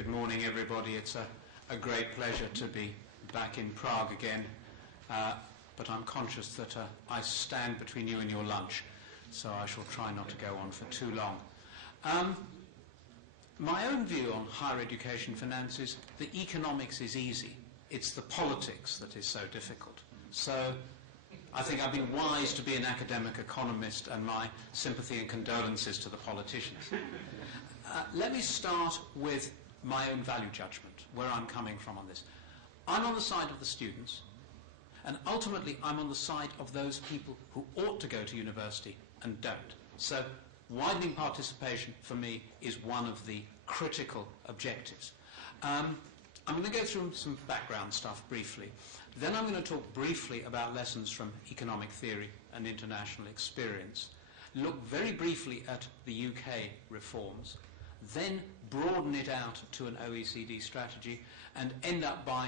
Good morning, everybody. It's a great pleasure to be back in Prague again, but I'm conscious that I stand between you and your lunch, so I shall try not to go on for too long. My own view on higher education finance is the economics is easy. It's the politics that is so difficult. So I think I've been wise to be an academic economist, and my sympathy and condolences to the politicians. Let me start with my own value judgment, where I'm coming from on this. I'm on the side of the students, and ultimately I'm on the side of those people who ought to go to university and don't. So widening participation for me is one of the critical objectives. I'm going to go through some background stuff briefly. Then I'm going to talk briefly about lessons from economic theory and international experience, look very briefly at the UK reforms, then broaden it out to an OECD strategy, and end up by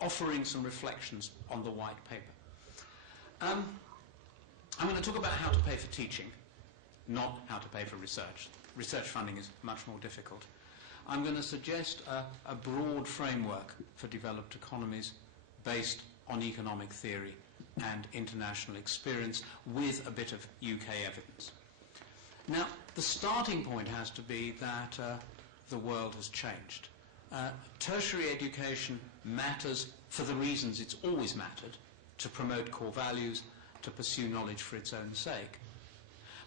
offering some reflections on the white paper. I'm going to talk about how to pay for teaching, not how to pay for research. Research funding is much more difficult. I'm going to suggest a broad framework for developed economies based on economic theory and international experience with a bit of UK evidence. Now, the starting point has to be that the world has changed. Tertiary education matters for the reasons it's always mattered, to promote core values, to pursue knowledge for its own sake.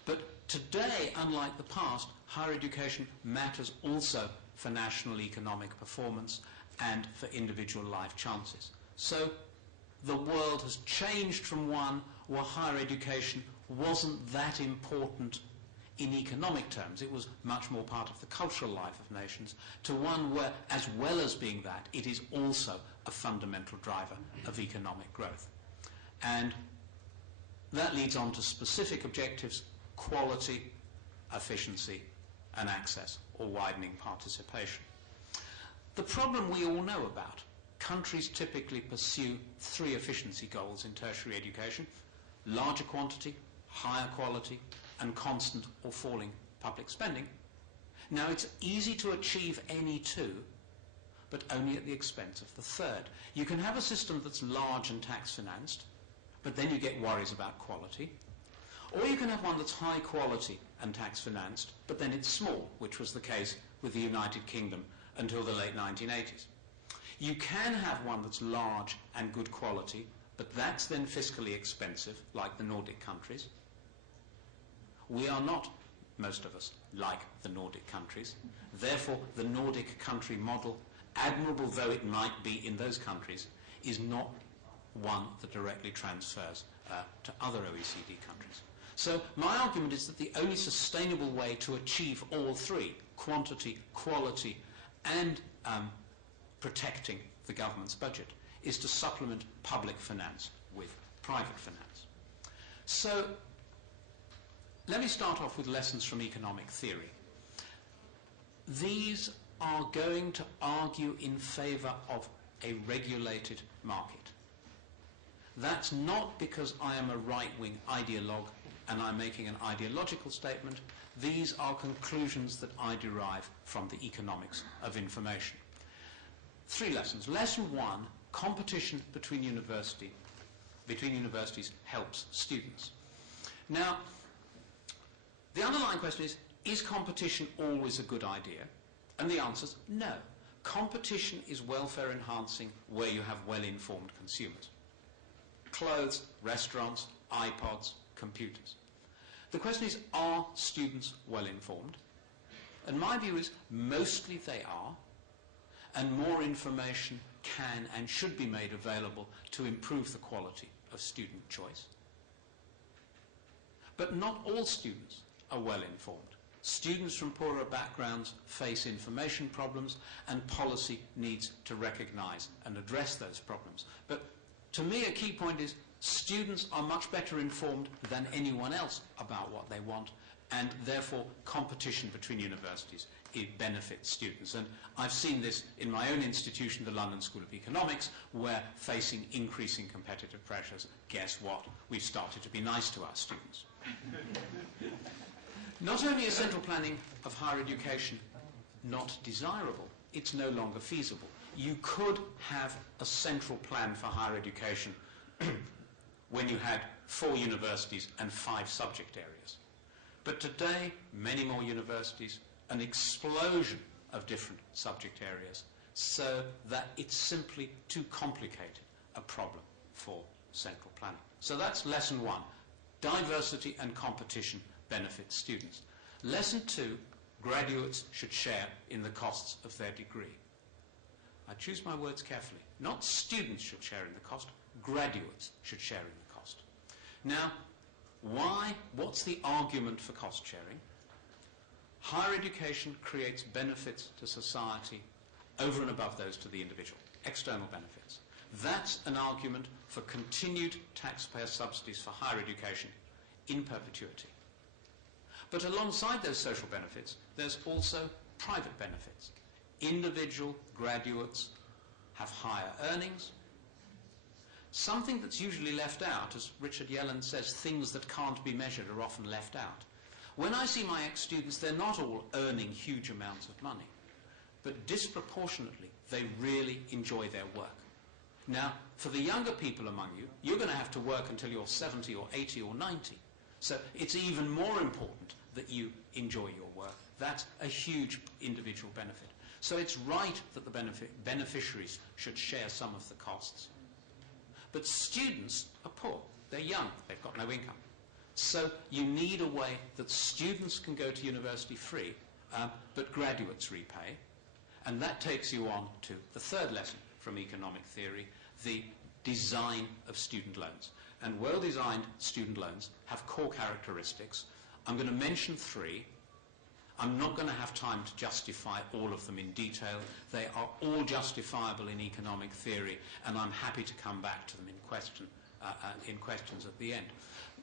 But today, unlike the past, higher education matters also for national economic performance and for individual life chances. So the world has changed from one where higher education wasn't that important in economic terms, it was much more part of the cultural life of nations, to one where, as well as being that, it is also a fundamental driver of economic growth. And that leads on to specific objectives: quality, efficiency, and access, or widening participation. The problem we all know about. Countries typically pursue three efficiency goals in tertiary education: larger quantity, higher quality, and constant or falling public spending. Now, it's easy to achieve any two, but only at the expense of the third. You can have a system that's large and tax financed, but then you get worries about quality. Or you can have one that's high quality and tax financed, but then it's small, which was the case with the United Kingdom until the late 1980s. You can have one that's large and good quality, but that's then fiscally expensive, like the Nordic countries. We are not, most of us, like the Nordic countries. Therefore, the Nordic country model, admirable though it might be in those countries, is not one that directly transfers to other OECD countries. So my argument is that the only sustainable way to achieve all three, quantity, quality, and protecting the government's budget, is to supplement public finance with private finance. So let me start off with lessons from economic theory. These are going to argue in favour of a regulated market. That's not because I am a right-wing ideologue and I'm making an ideological statement. These are conclusions that I derive from the economics of information. Three lessons. Lesson one: competition between universities helps students. Now, the underlying question is competition always a good idea? And the answer is no. Competition is welfare enhancing where you have well-informed consumers. Clothes, restaurants, iPods, computers. The question is, are students well-informed? And my view is mostly they are, and more information can and should be made available to improve the quality of student choice. But not all students are well informed. Students from poorer backgrounds face information problems, and policy needs to recognise and address those problems. But to me, a key point is students are much better informed than anyone else about what they want, and therefore competition between universities, it benefits students. And I've seen this in my own institution, the London School of Economics, where facing increasing competitive pressures, guess what? We've started to be nice to our students. Not only is central planning of higher education not desirable. It's no longer feasible. You could have a central plan for higher education when you had 4 universities and 5 subject areas. But today, many more universities, an explosion of different subject areas, so that it's simply too complicated a problem for central planning. So that's lesson 1. Diversity and competition benefit students. Lesson 2, graduates should share in the costs of their degree. I choose my words carefully. Not students should share in the cost, graduates should share in the cost. Now, what's the argument for cost sharing? Higher education creates benefits to society over and above those to the individual, external benefits. That's an argument for continued taxpayer subsidies for higher education in perpetuity. But alongside those social benefits, there's also private benefits. Individual graduates have higher earnings. Something that's usually left out, as Richard Yellen says, things that can't be measured are often left out. When I see my ex-students, they're not all earning huge amounts of money, but disproportionately, they really enjoy their work. Now, for the younger people among you, you're going to have to work until you're 70 or 80 or 90. So it's even more important that you enjoy your work. That's a huge individual benefit. So it's right that the beneficiaries should share some of the costs. But students are poor. They're young. They've got no income. So you need a way that students can go to university free, but graduates repay. And that takes you on to the third lesson from economic theory, the design of student loans. And well-designed student loans have core characteristics. I'm going to mention 3. I'm not going to have time to justify all of them in detail. They are all justifiable in economic theory, and I'm happy to come back to them in questions at the end.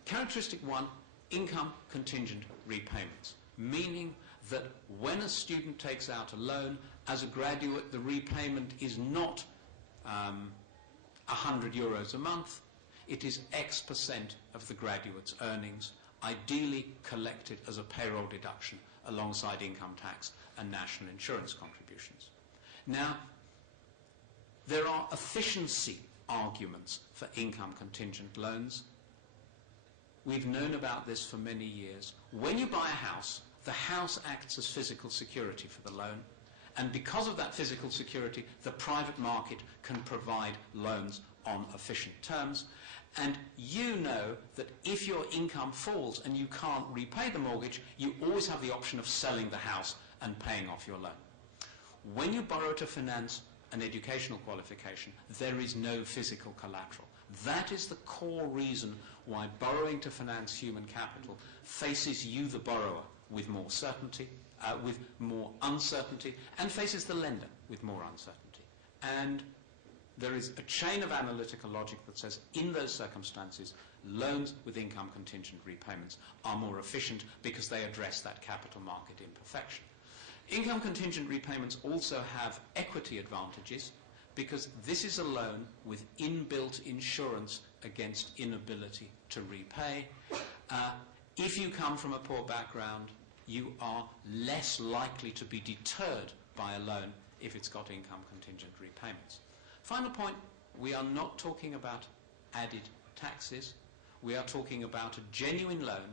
Characteristic 1, income contingent repayments, meaning that when a student takes out a loan, as a graduate, the repayment is not 100 euros a month. It is X% of the graduate's earnings, ideally collected as a payroll deduction alongside income tax and national insurance contributions. Now, there are efficiency arguments for income contingent loans. We've known about this for many years. When you buy a house, the house acts as physical security for the loan, and because of that physical security, the private market can provide loans on efficient terms. And you know that if your income falls and you can't repay the mortgage, you always have the option of selling the house and paying off your loan. When you borrow to finance an educational qualification, there is no physical collateral. That is the core reason why borrowing to finance human capital faces you, the borrower, with more certainty, with more uncertainty, and faces the lender with more uncertainty. And there is a chain of analytical logic that says in those circumstances, loans with income contingent repayments are more efficient because they address that capital market imperfection. Income contingent repayments also have equity advantages because this is a loan with inbuilt insurance against inability to repay. If you come from a poor background, you are less likely to be deterred by a loan if it's got income contingent repayments. Final point, we are not talking about added taxes. We are talking about a genuine loan.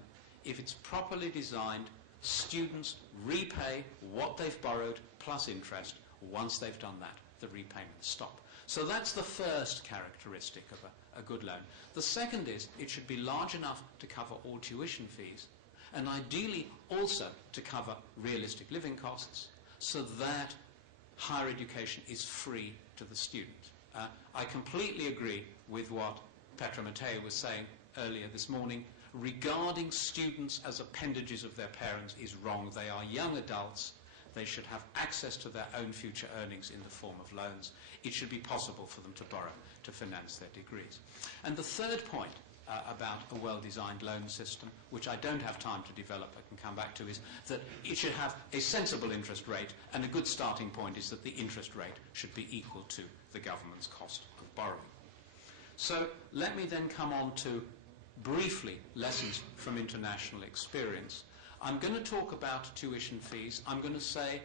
If it's properly designed, students repay what they've borrowed plus interest. Once they've done that, the repayments stop. So that's the first characteristic of a good loan. The second is it should be large enough to cover all tuition fees, and ideally also to cover realistic living costs, so that higher education is free to the student. I completely agree with what Petra Mattea was saying earlier this morning. Regarding students as appendages of their parents is wrong. They are young adults. They should have access to their own future earnings in the form of loans. It should be possible for them to borrow to finance their degrees. And the third point about a well-designed loan system, which I don't have time to develop, I can come back to, is that it should have a sensible interest rate, and a good starting point is that the interest rate should be equal to the government's cost of borrowing. So let me then come on to, briefly, lessons from international experience. I'm going to talk about tuition fees. I'm going to say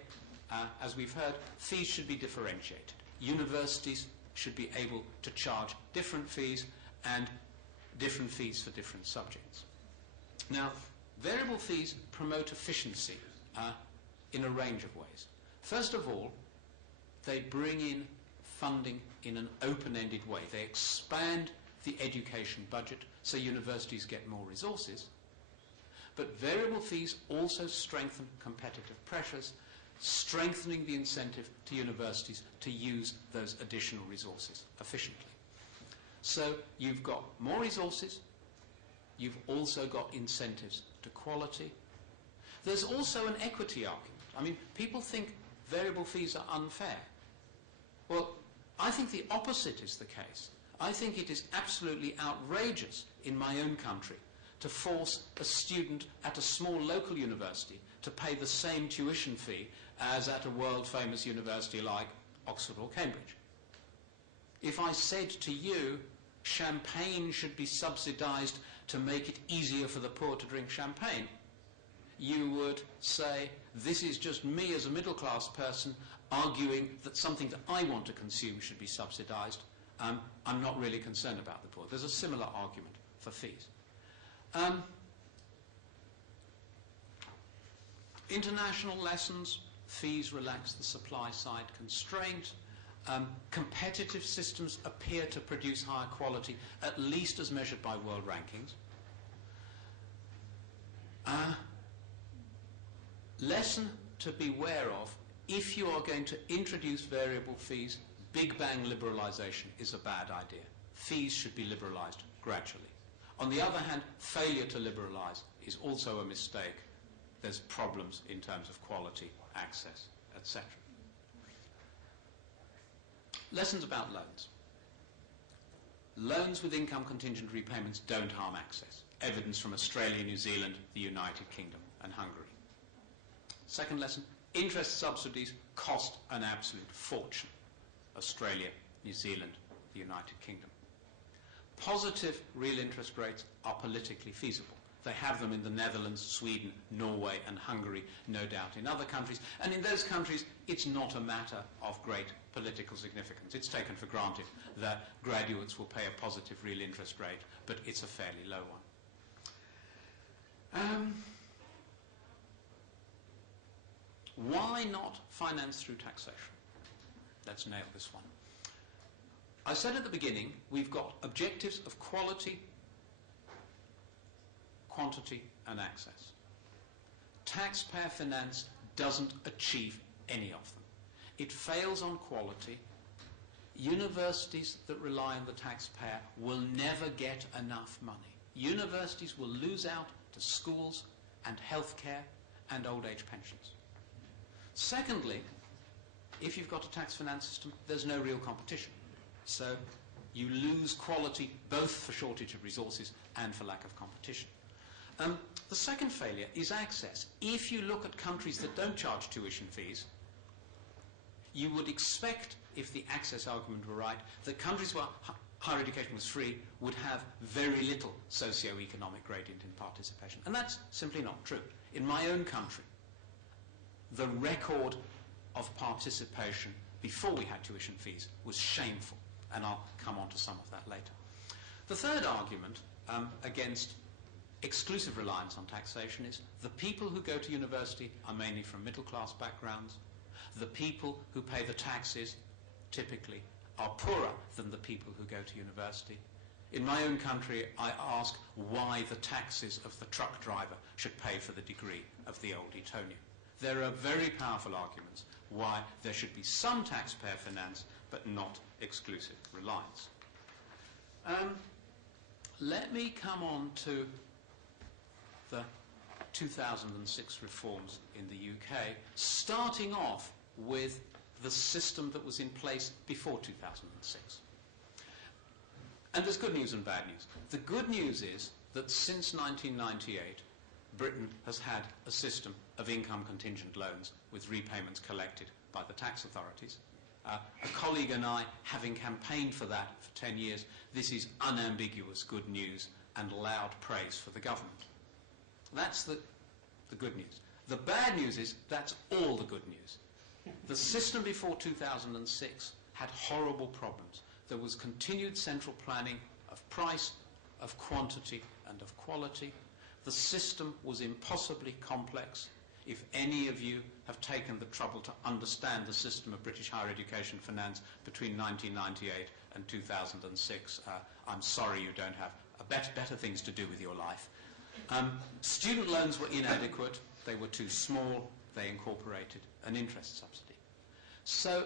as we've heard, fees should be differentiated. Universities should be able to charge different fees and different fees for different subjects. Now, variable fees promote efficiency in a range of ways. First of all, they bring in funding in an open-ended way. They expand the education budget so universities get more resources. But variable fees also strengthen competitive pressures, strengthening the incentive to universities to use those additional resources efficiently. So you've got more resources, you've also got incentives to quality. There's also an equity argument. I mean, people think variable fees are unfair. Well, I think the opposite is the case. I think it is absolutely outrageous in my own country to force a student at a small local university to pay the same tuition fee as at a world-famous university like Oxford or Cambridge. If I said to you, champagne should be subsidized to make it easier for the poor to drink champagne, you would say, this is just me as a middle-class person arguing that something that I want to consume should be subsidized. I'm not really concerned about the poor. There's a similar argument for fees. International lessons, fees relax the supply side constraint. Competitive systems appear to produce higher quality, at least as measured by world rankings. Lesson to beware of: if you are going to introduce variable fees, big bang liberalisation is a bad idea. Fees should be liberalised gradually. On the other hand, failure to liberalise is also a mistake. There's problems in terms of quality, access, etc. Lessons about loans. Loans with income contingent repayments don't harm access. Evidence from Australia, New Zealand, the United Kingdom and Hungary. Second lesson, interest subsidies cost an absolute fortune. Australia, New Zealand, the United Kingdom. Positive real interest rates are politically feasible. They have them in the Netherlands, Sweden, Norway and Hungary, no doubt in other countries. And in those countries, it's not a matter of great political significance. It's taken for granted that graduates will pay a positive real interest rate, but it's a fairly low one. Why not finance through taxation? Let's nail this one. I said at the beginning, we've got objectives of quality, quantity and access. Taxpayer finance doesn't achieve any of them. It fails on quality. Universities that rely on the taxpayer will never get enough money. Universities will lose out to schools and healthcare and old age pensions. Secondly, if you've got a tax finance system, there's no real competition. So you lose quality both for shortage of resources and for lack of competition. The second failure is access. If you look at countries that don't charge tuition fees, you would expect, if the access argument were right, that countries where higher education was free would have very little socio-economic gradient in participation. And that's simply not true. In my own country, the record of participation before we had tuition fees was shameful, and I'll come on to some of that later. The third argument against exclusive reliance on taxation is the people who go to university are mainly from middle-class backgrounds. The people who pay the taxes typically are poorer than the people who go to university. In my own country, I ask why the taxes of the truck driver should pay for the degree of the old Etonian. There are very powerful arguments why there should be some taxpayer finance, but not exclusive reliance. Let me come on to the 2006 reforms in the UK, starting off with the system that was in place before 2006. And there's good news and bad news. The good news is that since 1998, Britain has had a system of income contingent loans with repayments collected by the tax authorities. A colleague and I, having campaigned for that for 10 years, this is unambiguous good news and loud praise for the government. That's the good news. The bad news is that's all the good news. The system before 2006 had horrible problems. There was continued central planning of price, of quantity, and of quality. The system was impossibly complex. If any of you have taken the trouble to understand the system of British higher education finance between 1998 and 2006, I'm sorry you don't have better things to do with your life. Student loans were inadequate. They were too small. They incorporated an interest subsidy. So,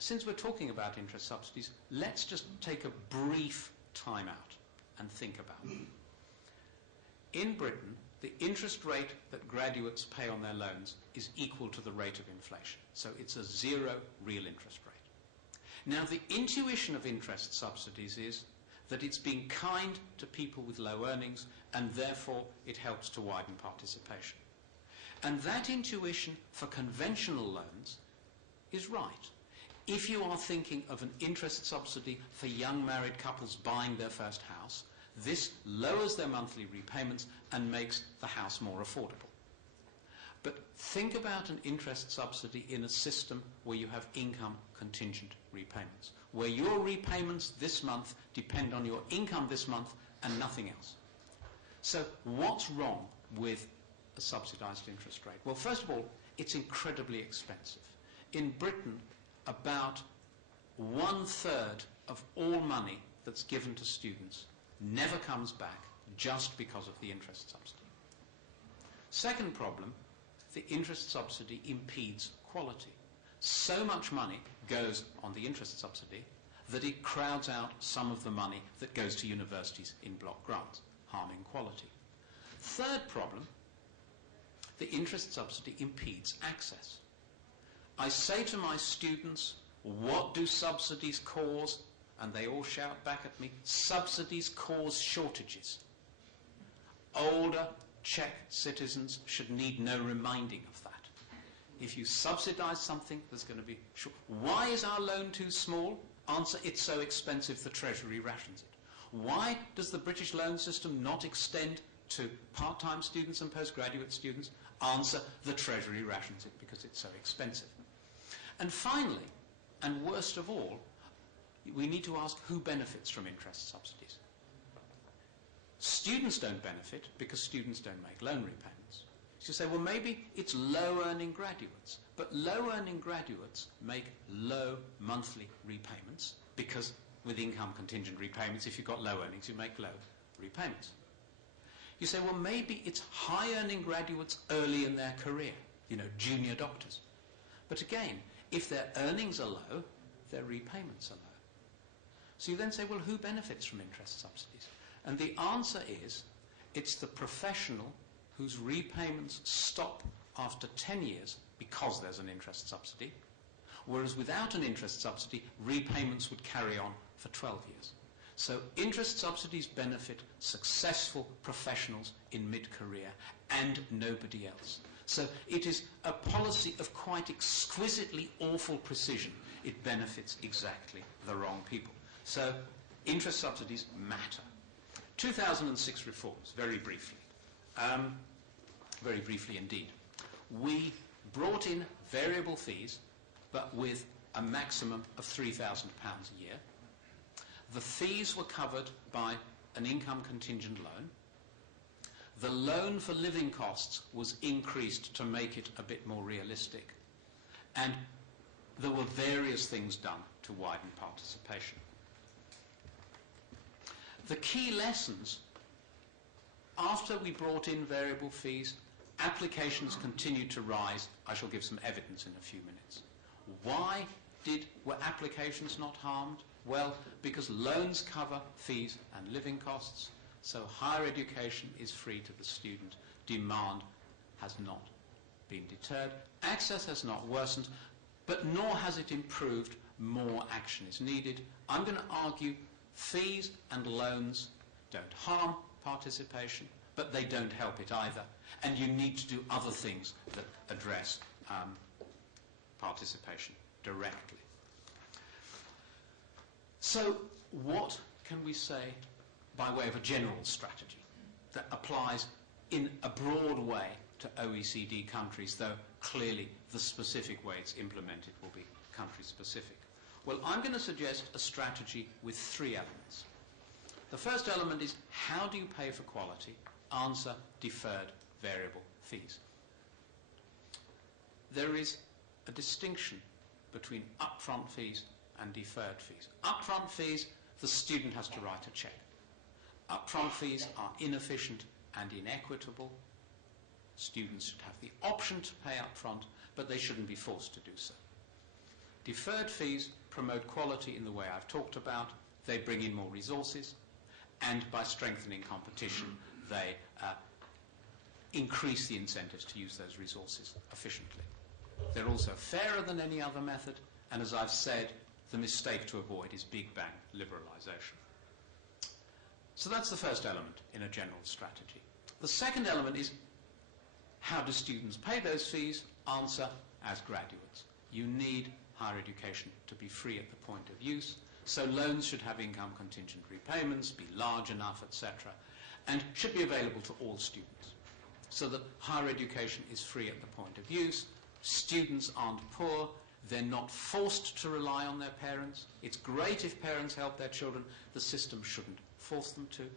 since we're talking about interest subsidies, let's just take a brief time out and think about it. In Britain, the interest rate that graduates pay on their loans is equal to the rate of inflation. So it's a zero real interest rate. Now, the intuition of interest subsidies is that it's being kind to people with low earnings, and therefore it helps to widen participation. And that intuition for conventional loans is right. If you are thinking of an interest subsidy for young married couples buying their first house, this lowers their monthly repayments and makes the house more affordable. But think about an interest subsidy in a system where you have income contingent repayments, where your repayments this month depend on your income this month and nothing else. So what's wrong with a subsidised interest rate? Well, first of all, it's incredibly expensive. In Britain, about 1/3 of all money that's given to students never comes back just because of the interest subsidy. Second problem, the interest subsidy impedes quality. So much money goes on the interest subsidy that it crowds out some of the money that goes to universities in block grants, harming quality. Third problem, the interest subsidy impedes access. I say to my students, what do subsidies cause? And they all shout back at me, subsidies cause shortages. Older Czech citizens should need no reminding of that. If you subsidise something, there's going to be short. Why is our loan too small? Answer, it's so expensive the Treasury rations it. Why does the British loan system not extend to part-time students and postgraduate students? Answer, the Treasury rations it because it's so expensive. And finally, and worst of all, we need to ask who benefits from interest subsidies. Students don't benefit because students don't make loan repayments. So you say, well, maybe it's low-earning graduates. But low-earning graduates make low monthly repayments because with income contingent repayments, if you've got low earnings, you make low repayments. You say, well, maybe it's high-earning graduates early in their career, junior doctors. But again, if their earnings are low, their repayments are low. So you then say, well, who benefits from interest subsidies? And the answer is, it's the professional whose repayments stop after 10 years because there's an interest subsidy, whereas without an interest subsidy, repayments would carry on for 12 years. So interest subsidies benefit successful professionals in mid-career and nobody else. So it is a policy of quite exquisitely awful precision. It benefits exactly the wrong people. So interest subsidies matter. 2006 reforms, very briefly indeed. We brought in variable fees, but with a maximum of £3,000 a year. The fees were covered by an income contingent loan. The loan for living costs was increased to make it a bit more realistic. And there were various things done to widen participation. The key lessons, after we brought in variable fees, applications continued to rise. I shall give some evidence in a few minutes. Why were applications not harmed? Well, because loans cover fees and living costs, so higher education is free to the student. Demand has not been deterred. Access has not worsened, but nor has it improved. More action is needed. I'm going to argue fees and loans don't harm participation, but they don't help it either. And you need to do other things that address participation directly. So what can we say by way of a general strategy that applies in a broad way to OECD countries, though clearly the specific way it's implemented will be country-specific. Well, I'm going to suggest a strategy with 3 elements. The first element is, how do you pay for quality? Answer, deferred variable fees. There is a distinction between upfront fees and deferred fees. Upfront fees, the student has to write a check. Upfront fees are inefficient and inequitable. Students should have the option to pay upfront, but they shouldn't be forced to do so. Deferred fees promote quality in the way I've talked about. They bring in more resources, and by strengthening competition, they increase the incentives to use those resources efficiently. They're also fairer than any other method, and as I've said, the mistake to avoid is big bang liberalisation. So that's the first element in a general strategy. The second element is, how do students pay those fees? Answer, as graduates. You need higher education to be free at the point of use, so loans should have income contingent repayments, be large enough, etc., and should be available to all students, so that higher education is free at the point of use. Students aren't poor, they're not forced to rely on their parents. It's great if parents help their children, the system shouldn't force them to.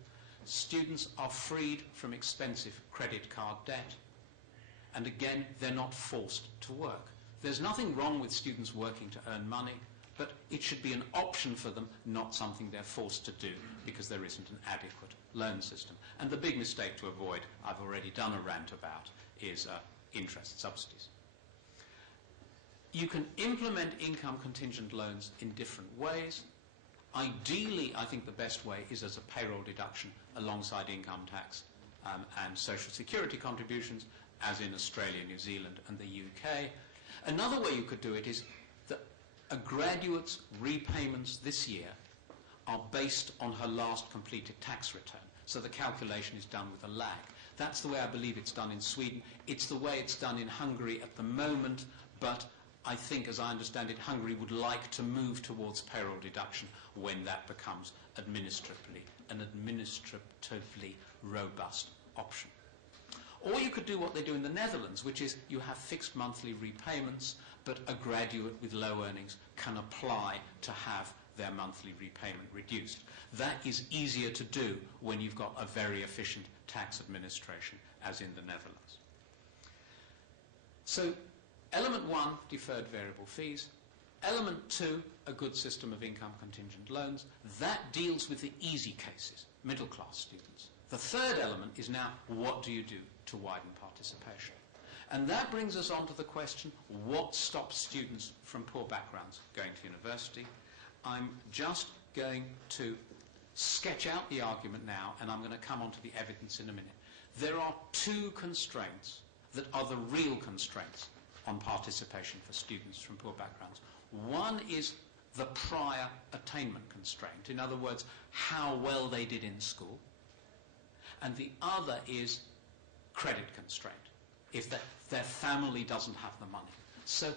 Students are freed from expensive credit card debt, and again, they're not forced to work. There's nothing wrong with students working to earn money, but it should be an option for them, not something they're forced to do because there isn't an adequate loan system. And the big mistake to avoid, I've already done a rant about, is interest subsidies. You can implement income contingent loans in different ways. Ideally, I think the best way is as a payroll deduction alongside income tax and social security contributions, as in Australia, New Zealand and the UK. Another way you could do it is that a graduate's repayments this year are based on her last completed tax return. So the calculation is done with a lag. That's the way I believe it's done in Sweden. It's the way it's done in Hungary at the moment, but I think, as I understand it, Hungary would like to move towards payroll deduction when that becomes an administratively robust option. Or you could do what they do in the Netherlands, which is you have fixed monthly repayments, but a graduate with low earnings can apply to have their monthly repayment reduced. That is easier to do when you've got a very efficient tax administration, as in the Netherlands. So, element 1, deferred variable fees. Element 2, a good system of income contingent loans. That deals with the easy cases, middle class students. The third element is now, what do you do to widen participation? And that brings us on to the question, what stops students from poor backgrounds going to university? I'm just going to sketch out the argument now, and I'm going to come on to the evidence in a minute. There are 2 constraints that are the real constraints on participation for students from poor backgrounds. One is the prior attainment constraint, in other words, how well they did in school. And the other is credit constraint, if their family doesn't have the money. So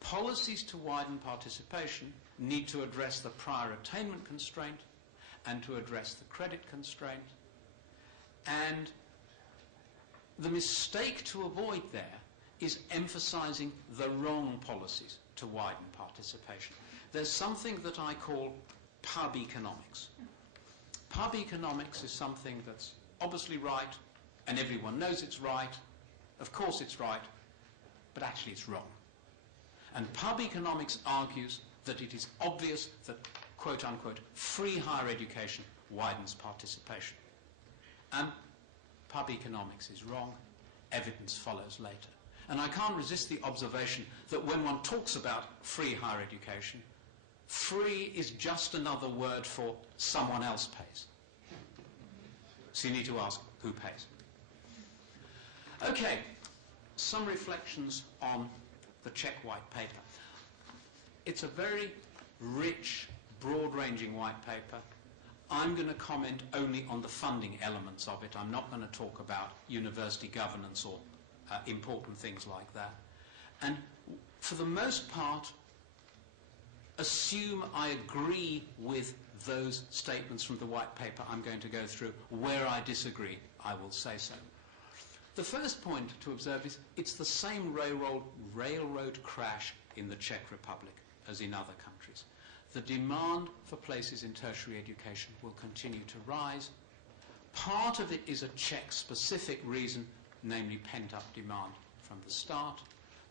policies to widen participation need to address the prior attainment constraint and to address the credit constraint. And the mistake to avoid there is emphasizing the wrong policies to widen participation. There's something that I call pub economics. Pub economics is something that's obviously right, and everyone knows it's right. Of course it's right, but actually it's wrong. And pub economics argues that it is obvious that, quote unquote, free higher education widens participation. And pub economics is wrong. Evidence follows later. And I can't resist the observation that when one talks about free higher education, free is just another word for someone else pays. So you need to ask, who pays? Okay, some reflections on the Czech white paper. It's a very rich, broad-ranging white paper. I'm going to comment only on the funding elements of it. I'm not going to talk about university governance or important things like that. And for the most part, assume I agree with those statements from the white paper I'm going to go through. Where I disagree, I will say so. The first point to observe is it's the same railroad crash in the Czech Republic as in other countries. The demand for places in tertiary education will continue to rise. Part of it is a Czech-specific reason, namely pent-up demand from the start.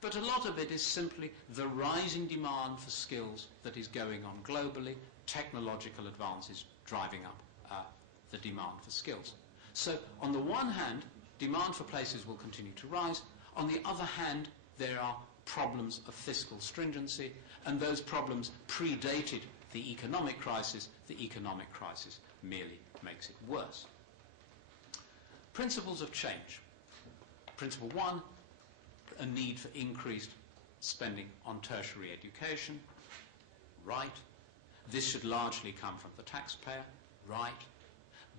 But a lot of it is simply the rising demand for skills that is going on globally, technological advances driving up the demand for skills. So on the one hand, demand for places will continue to rise. On the other hand, there are problems of fiscal stringency, and those problems predated the economic crisis. The economic crisis merely makes it worse. Principles of change. Principle one, a need for increased spending on tertiary education. Right. This should largely come from the taxpayer. Right.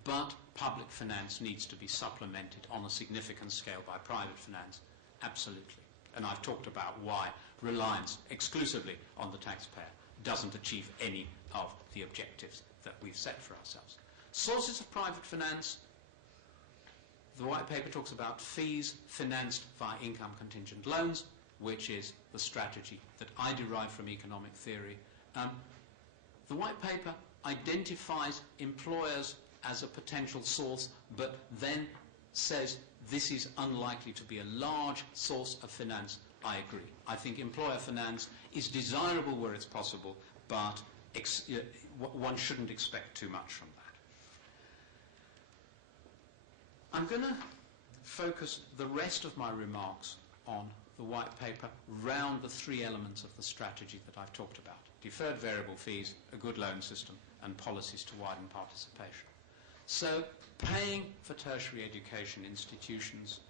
But public finance needs to be supplemented on a significant scale by private finance. Absolutely. And I've talked about why reliance exclusively on the taxpayer doesn't achieve any of the objectives that we've set for ourselves. Sources of private finance. The white paper talks about fees financed via income contingent loans, which is the strategy that I derive from economic theory. The white paper identifies employers as a potential source, but then says this is unlikely to be a large source of finance. I agree. I think employer finance is desirable where it's possible, but one shouldn't expect too much from that. I'm going to focus the rest of my remarks on the white paper round the three elements of the strategy that I've talked about: deferred variable fees, a good loan system, and policies to widen participation. So, paying for tertiary education institutions,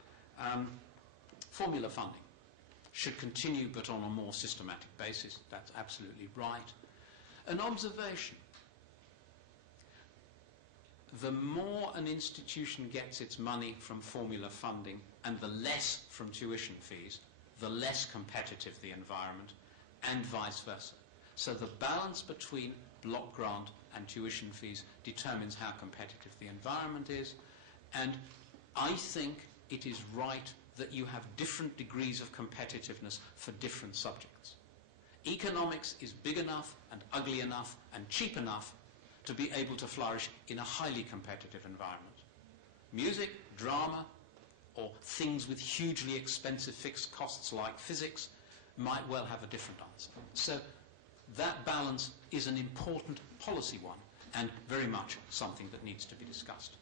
formula funding should continue, but on a more systematic basis. That's absolutely right. An observation: the more an institution gets its money from formula funding and the less from tuition fees, the less competitive the environment, and vice versa. So the balance between block grant and tuition fees determines how competitive the environment is, and I think it is right that you have different degrees of competitiveness for different subjects. Economics is big enough and ugly enough and cheap enough to be able to flourish in a highly competitive environment. Music, drama, or things with hugely expensive fixed costs like physics might well have a different answer. So that balance is an important policy one, and very much something that needs to be discussed.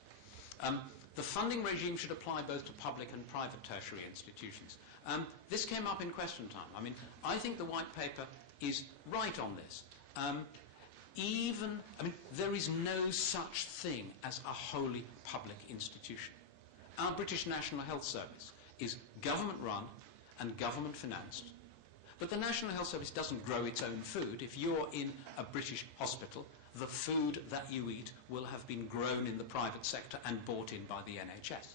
The funding regime should apply both to public and private tertiary institutions. This came up in question time. I think the white paper is right on this. There is no such thing as a wholly public institution. Our British National Health Service is government run and government financed. But the National Health Service doesn't grow its own food. If you're in a British hospital, the food that you eat will have been grown in the private sector and bought in by the NHS.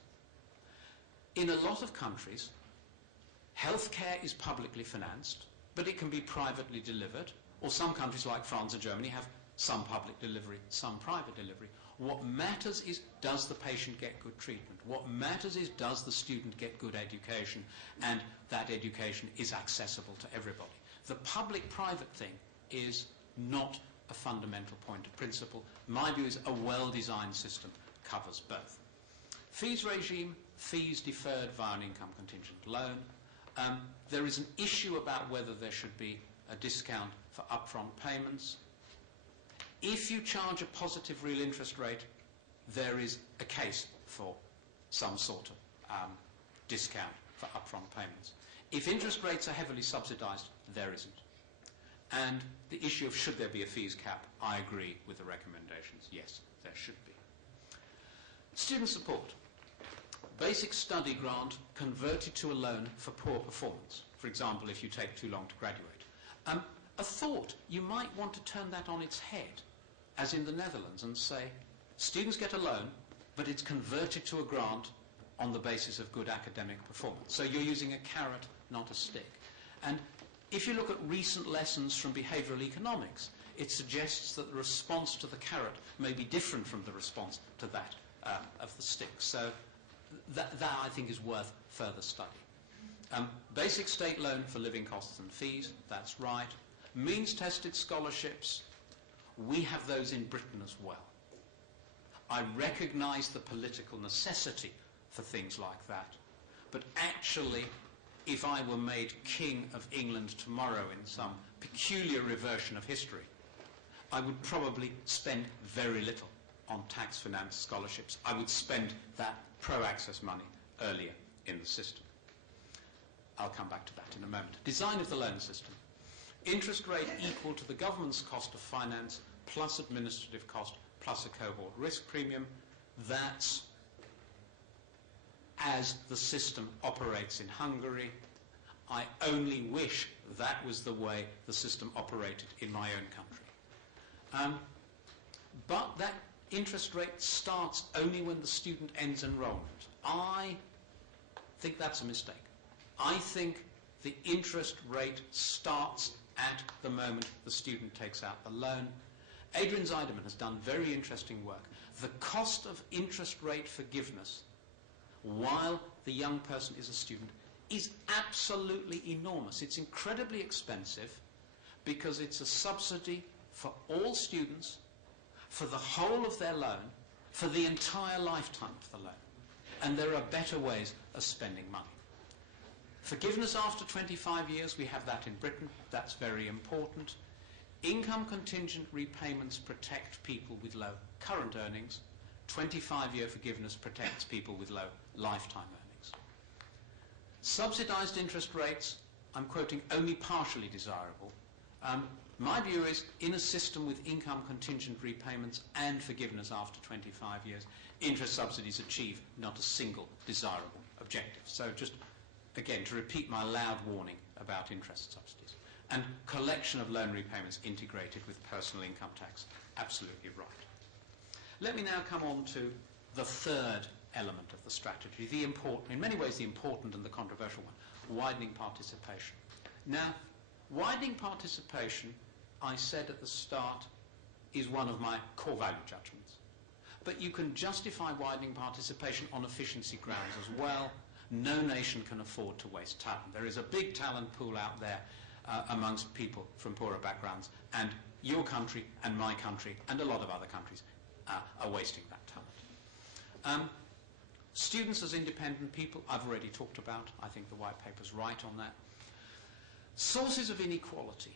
In a lot of countries, healthcare is publicly financed, but it can be privately delivered, or some countries like France or Germany have some public delivery, some private delivery. What matters is, does the patient get good treatment? What matters is, does the student get good education, and that education is accessible to everybody. The public-private thing is not a fundamental point of principle. My view is a well-designed system covers both. Fees regime, fees deferred via an income contingent loan. There is an issue about whether there should be a discount for upfront payments. If you charge a positive real interest rate, there is a case for some sort of discount for upfront payments. If interest rates are heavily subsidized, there isn't. And the issue of should there be a fees cap, I agree with the recommendations. Yes, there should be. Student support. Basic study grant converted to a loan for poor performance. For example, if you take too long to graduate. A thought, you might want to turn that on its head, as in the Netherlands, and say, students get a loan, but it's converted to a grant on the basis of good academic performance. So you're using a carrot, not a stick. And if you look at recent lessons from behavioral economics, it suggests that the response to the carrot may be different from the response to that of the stick. So that I think is worth further study. Basic state loan for living costs and fees, that's right. Means-tested scholarships, we have those in Britain as well. I recognise the political necessity for things like that, but actually, if I were made King of England tomorrow in some peculiar reversion of history, I would probably spend very little on tax-financed scholarships. I would spend that pro-access money earlier in the system. I'll come back to that in a moment. Design of the loan system. Interest rate equal to the government's cost of finance plus administrative cost plus a cohort risk premium. That's as the system operates in Hungary. I only wish that was the way the system operated in my own country. But that interest rate starts only when the student ends enrollment. I think that's a mistake. I think the interest rate starts at the moment the student takes out the loan. Adrian Zeiderman has done very interesting work. The cost of interest rate forgiveness while the young person is a student is absolutely enormous. It's incredibly expensive because it's a subsidy for all students, for the whole of their loan, for the entire lifetime of the loan. And there are better ways of spending money. Forgiveness after 25 years, we have that in Britain. That's very important. Income contingent repayments protect people with low current earnings. 25-year forgiveness protects people with low lifetime earnings. Subsidised interest rates, I'm quoting, only partially desirable. My view is, in a system with income contingent repayments and forgiveness after 25 years, interest subsidies achieve not a single desirable objective. So just, again, to repeat my loud warning about interest subsidies. And collection of loan repayments integrated with personal income tax, absolutely right. Let me now come on to the third element of the strategy, the important, in many ways the important and the controversial one, widening participation. Now, widening participation, I said at the start, is one of my core value judgments. But you can justify widening participation on efficiency grounds as well. No nation can afford to waste talent. There is a big talent pool out there amongst people from poorer backgrounds, and your country and my country and a lot of other countries are wasting that talent. Students as independent people, I've already talked about. I think the white paper's right on that. Sources of inequality.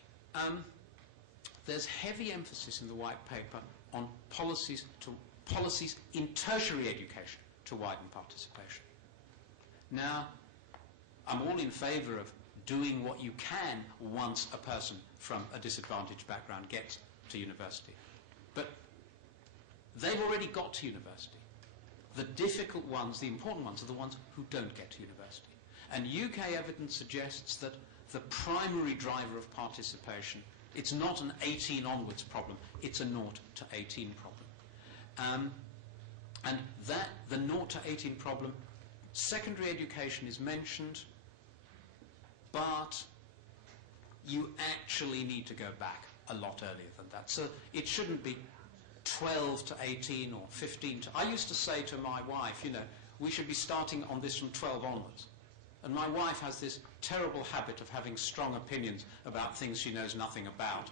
There's heavy emphasis in the white paper on policies in tertiary education to widen participation. Now, I'm all in favour of doing what you can once a person from a disadvantaged background gets to university. But they've already got to university. The difficult ones, the important ones, are the ones who don't get to university. And UK evidence suggests that the primary driver of participation, it's not an 18 onwards problem, it's a 0 to 18 problem. And that, the 0 to 18 problem, secondary education is mentioned, but you actually need to go back a lot earlier than that. So it shouldn't be 12 to 18 or 15 to... I used to say to my wife, you know, we should be starting on this from 12 onwards. And my wife has this terrible habit of having strong opinions about things she knows nothing about,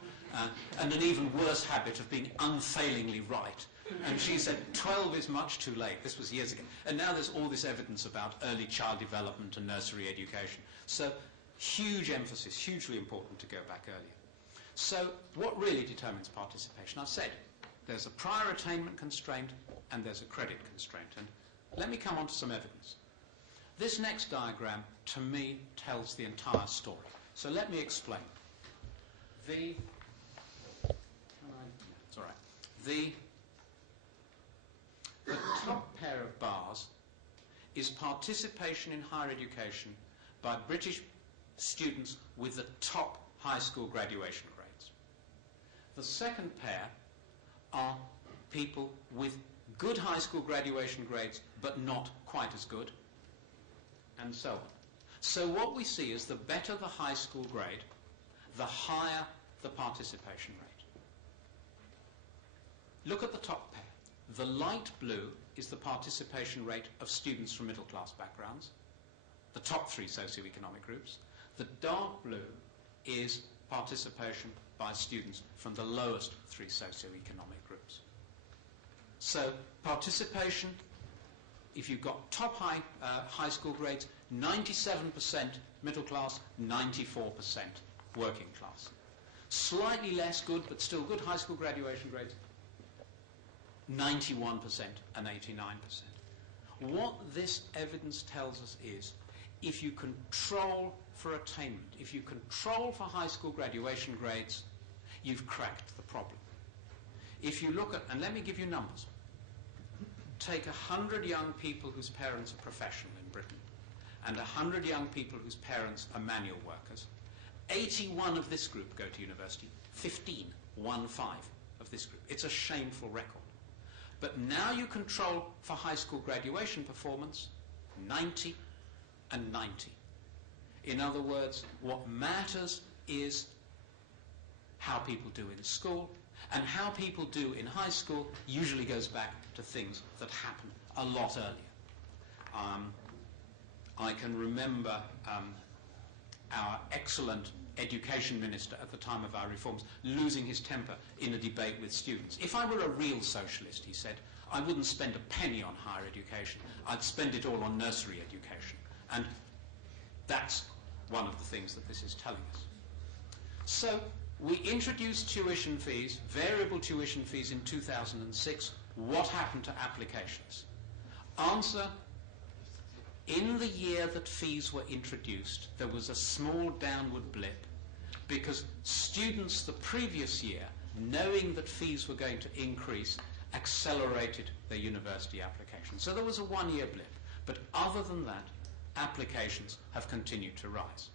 and an even worse habit of being unfailingly right. And she said, 12 is much too late. This was years ago. And now there's all this evidence about early child development and nursery education. So huge emphasis, hugely important to go back earlier. So what really determines participation? I've said there's a prior attainment constraint and there's a credit constraint. And let me come on to some evidence. This next diagram, to me, tells the entire story. So let me explain. It's all right. The top pair of bars is participation in higher education by British students with the top high school graduation grades. The second pair are people with good high school graduation grades but not quite as good, and so on. So what we see is the better the high school grade, the higher the participation rate. Look at the top pair. The light blue is the participation rate of students from middle class backgrounds, the top three socioeconomic groups. The dark blue is participation by students from the lowest three socioeconomic groups. So participation, if you've got top high school grades, 97% middle class, 94% working class. Slightly less good, but still good high school graduation grades, 91% and 89%. What this evidence tells us is, if you control for attainment, if you control for high school graduation grades, you've cracked the problem. If you look at, and let me give you numbers, take 100 young people whose parents are professional in Britain, and 100 young people whose parents are manual workers. 81 of this group go to university, 15 of this group. It's a shameful record. But now you control for high school graduation performance, 90 and 90. In other words, what matters is how people do in school, and how people do in high school usually goes back to things that happened a lot earlier. I can remember our excellent education minister at the time of our reforms losing his temper in a debate with students. If I were a real socialist, he said, I wouldn't spend a penny on higher education. I'd spend it all on nursery education. And that's one of the things that this is telling us. So we introduced tuition fees, variable tuition fees in 2006. What happened to applications? Answer: in the year that fees were introduced, there was a small downward blip because students the previous year, knowing that fees were going to increase, accelerated their university applications. So there was a one-year blip. But other than that, applications have continued to rise.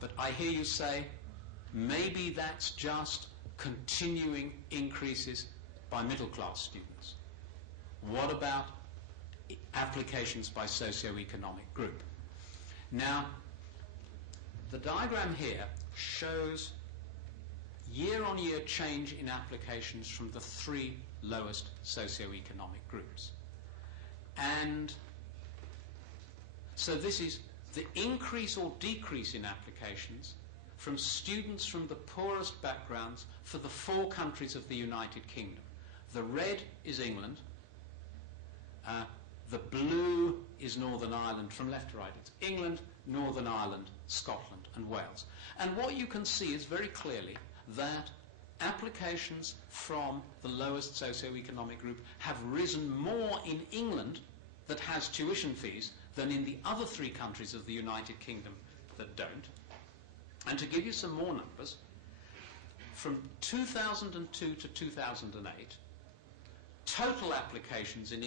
But I hear you say, maybe that's just continuing increases by middle-class students. What about applications by socio-economic group? Now, the diagram here shows year-on-year change in applications from the three lowest socio-economic groups. And so this is the increase or decrease in applications from students from the poorest backgrounds for the 4 countries of the United Kingdom. The red is England. The blue is Northern Ireland. From left to right, it's England, Northern Ireland, Scotland, and Wales. And what you can see is very clearly that applications from the lowest socio-economic group have risen more in England, that has tuition fees, than in the other 3 countries of the United Kingdom that don't. And to give you some more numbers, from 2002 to 2008, total applications in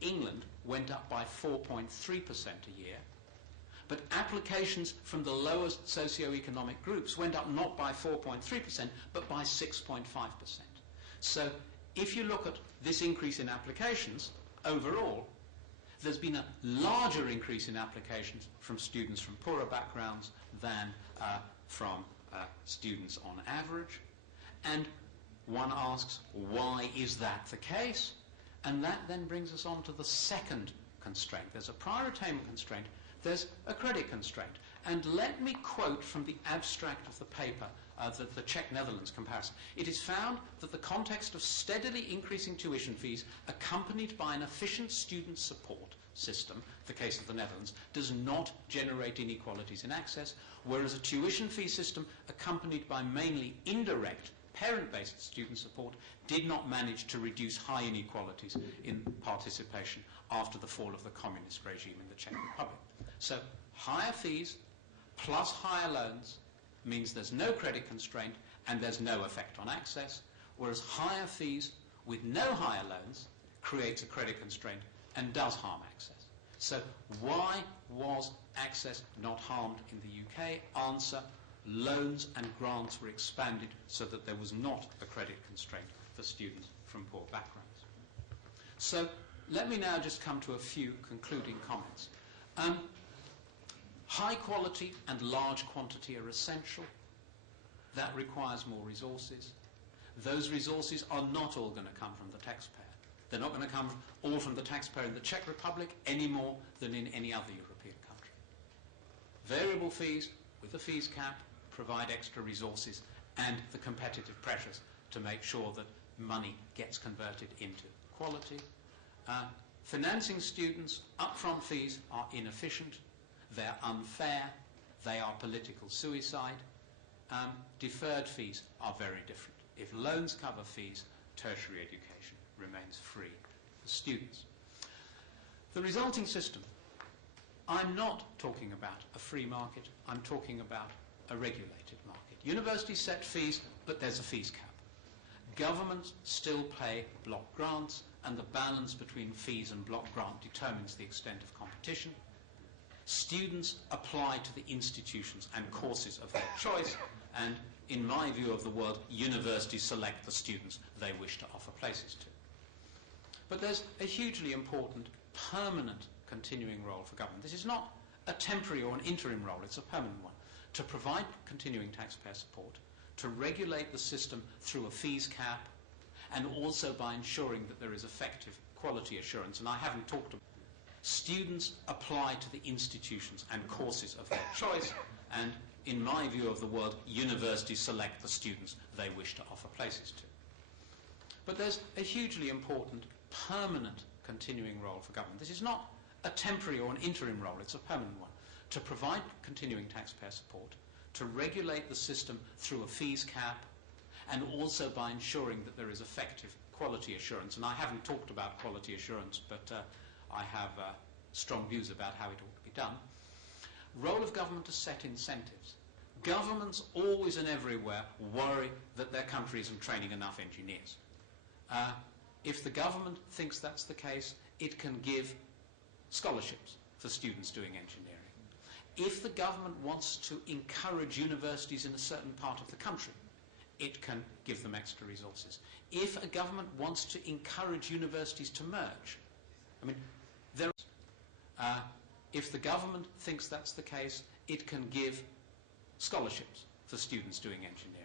England went up by 4.3% a year, but applications from the lowest socio-economic groups went up not by 4.3%, but by 6.5%. So if you look at this increase in applications, overall, there's been a larger increase in applications from students from poorer backgrounds than from students on average. And one asks, why is that the case? And that then brings us on to the second constraint. There's a prior attainment constraint, there's a credit constraint. And let me quote from the abstract of the paper, the Czech-Netherlands comparison. It is found that the context of steadily increasing tuition fees accompanied by an efficient student support system, the case of the Netherlands, does not generate inequalities in access, whereas a tuition fee system accompanied by mainly indirect parent-based student support did not manage to reduce high inequalities in participation after the fall of the communist regime in the Czech Republic. So higher fees plus higher loans means there's no credit constraint and there's no effect on access, whereas higher fees with no higher loans creates a credit constraint and does harm access. So why was access not harmed in the UK? Answer: loans and grants were expanded so that there was not a credit constraint for students from poor backgrounds. So let me now just come to a few concluding comments. High quality and large quantity are essential. That requires more resources. those resources are not all going to come from the taxpayer. They're not going to come all from the taxpayer in the Czech Republic any more than in any other European country. Variable fees with a fees cap provide extra resources and the competitive pressures to make sure that money gets converted into quality. Financing students, upfront fees are inefficient, they're unfair, they are political suicide. Deferred fees are very different. If loans cover fees, tertiary education remains free for students. The resulting system, I'm not talking about a free market, I'm talking about a regulated market. Universities set fees, but there's a fees cap. Governments still pay block grants, and the balance between fees and block grant determines the extent of competition. Students apply to the institutions and courses of their choice, and in my view of the world, universities select the students they wish to offer places to. But there's a hugely important permanent continuing role for government. This is not a temporary or an interim role, it's a permanent one. To provide continuing taxpayer support, to regulate the system through a fees cap, and also by ensuring that there is effective quality assurance. And I haven't talked about students apply to the institutions and courses of their choice, and in my view of the world, universities select the students they wish to offer places to. But there's a hugely important permanent continuing role for government. This is not a temporary or an interim role, it's a permanent one. To provide continuing taxpayer support, to regulate the system through a fees cap, and also by ensuring that there is effective quality assurance. And I haven't talked about quality assurance, but I have strong views about how it ought to be done. Role of government to set incentives. Governments always and everywhere worry that their country isn't training enough engineers. If the government thinks that's the case, it can give scholarships for students doing engineering. If the government wants to encourage universities in a certain part of the country, it can give them extra resources. If a government wants to encourage universities to merge, I mean, if the government thinks that's the case, it can give scholarships for students doing engineering.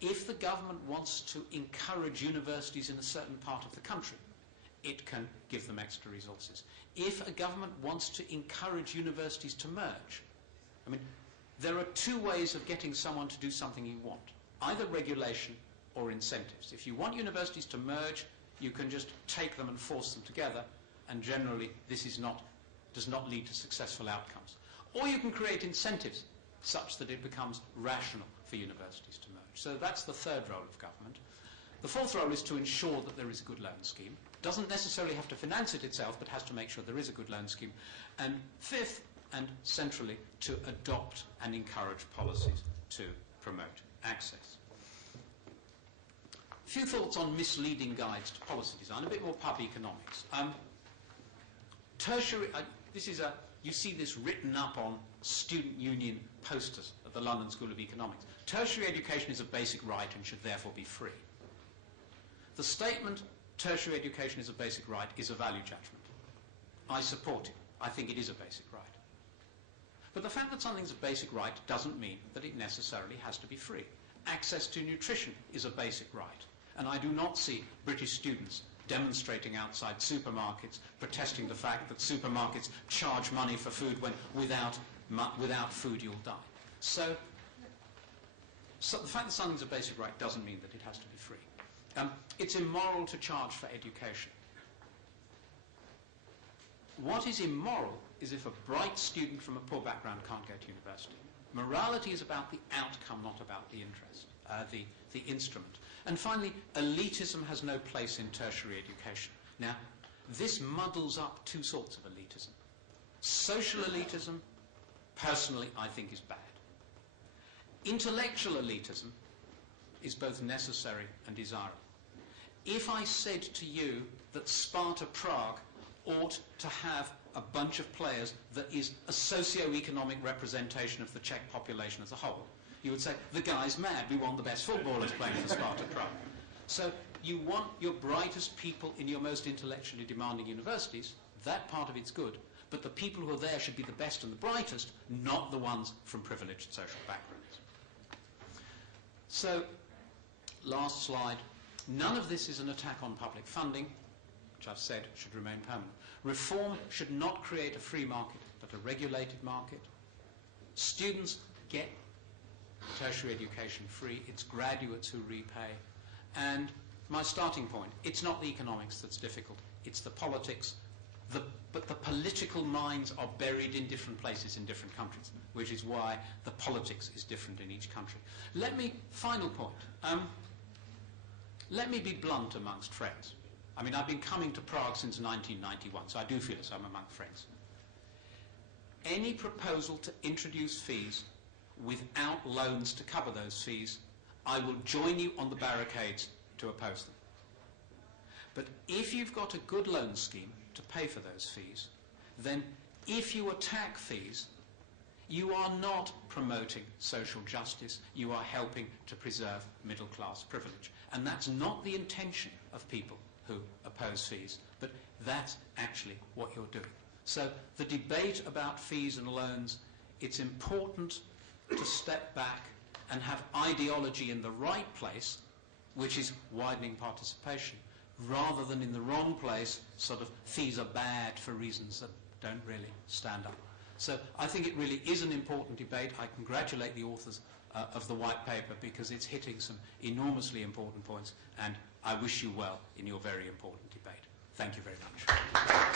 If the government wants to encourage universities in a certain part of the country, it can give them extra resources. If a government wants to encourage universities to merge, I mean, there are two ways of getting someone to do something you want, either regulation or incentives. If you want universities to merge, you can just take them and force them together, and generally this does not lead to successful outcomes. Or you can create incentives such that it becomes rational for universities to merge. So that's the third role of government. The fourth role is to ensure that there is a good loan scheme. Doesn't necessarily have to finance it itself, but has to make sure there is a good loan scheme. And fifth, and centrally, to adopt and encourage policies to promote access. A few thoughts on misleading guides to policy design, a bit more pub economics. Tertiary, you see this written up on student union posters at the London School of Economics. Tertiary education is a basic right and should therefore be free. The statement, tertiary education is a basic right, is a value judgment. I support it. I think it is a basic right. But the fact that something's a basic right doesn't mean that it necessarily has to be free. Access to nutrition is a basic right. And I do not see British students demonstrating outside supermarkets, protesting the fact that supermarkets charge money for food when without food you'll die. So the fact that something's a basic right doesn't mean that it has to be free. It's immoral to charge for education. What is immoral is if a bright student from a poor background can't go to university. Morality is about the outcome, not about the interest, the instrument. And finally, elitism has no place in tertiary education. Now, this muddles up two sorts of elitism. Social elitism, personally, I think is bad. Intellectual elitism is both necessary and desirable. If I said to you that Sparta Prague ought to have a bunch of players that is a socio-economic representation of the Czech population as a whole, you would say, the guy's mad, we want the best footballers playing for Sparta Prague. So you want your brightest people in your most intellectually demanding universities, that part of it's good, but the people who are there should be the best and the brightest, not the ones from privileged social backgrounds. So last slide. None of this is an attack on public funding, which I've said should remain permanent. Reform should not create a free market, but a regulated market. Students get tertiary education free. It's graduates who repay. And my starting point, it's not the economics that's difficult, it's the politics. But the political minds are buried in different places in different countries, which is why the politics is different in each country. Final point. Let me be blunt amongst friends. I mean, I've been coming to Prague since 1991, so I do feel as I'm among friends. Any proposal to introduce fees without loans to cover those fees, I will join you on the barricades to oppose them. But if you've got a good loan scheme to pay for those fees, then if you attack fees, you are not promoting social justice, you are helping to preserve middle-class privilege. And that's not the intention of people who oppose fees, but that's actually what you're doing. So the debate about fees and loans, it's important to step back and have ideology in the right place, which is widening participation, rather than in the wrong place, sort of fees are bad for reasons that don't really stand up. So I think it really is an important debate. I congratulate the authors of the white paper because it's hitting some enormously important points, and I wish you well in your very important debate. Thank you very much.